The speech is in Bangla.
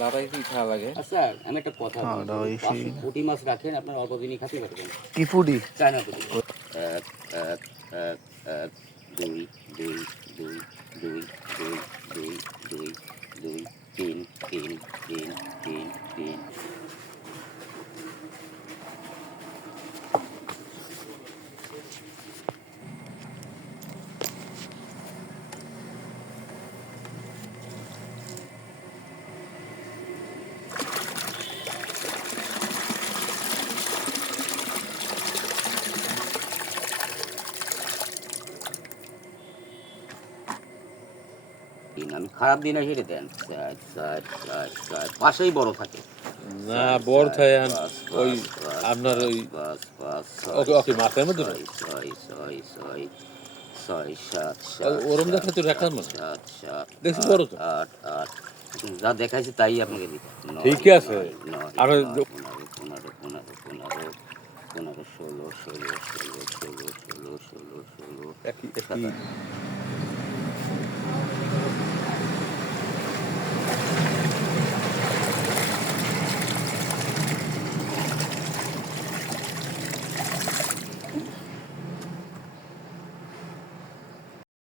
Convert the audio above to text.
লাটাই কি খাওয়া লাগে? আচ্ছা আমি একটা কথা পুঁটি মাছ রাখেন আপনার অল্প দিনই খাতে পারবেন। কি ফুডি চায়না পুঁটি। এক এক এক এক দুই দুই দুই দুই দুই। তিন আমি খারাপ দিনে হেরে দেন। পাশেই বড় থাকে। না বড় থাকে ওই আপনার ওই ওকে ওকে মাথার মধ্যে ছয় ছয় ছয় ছয় সাত সাত ওরম দেখলে তো রাখার না। সাত সাত দেখছি বড় তো। আট আট। যা দেখাইছি তাই আপনাকে দিতে নয়, আছে। নয়, পনেরো পনেরো পনেরো পনেরো পনেরো ষোলো ষোলো ষোলো ষোলো ষোলো ষোলো ষোলো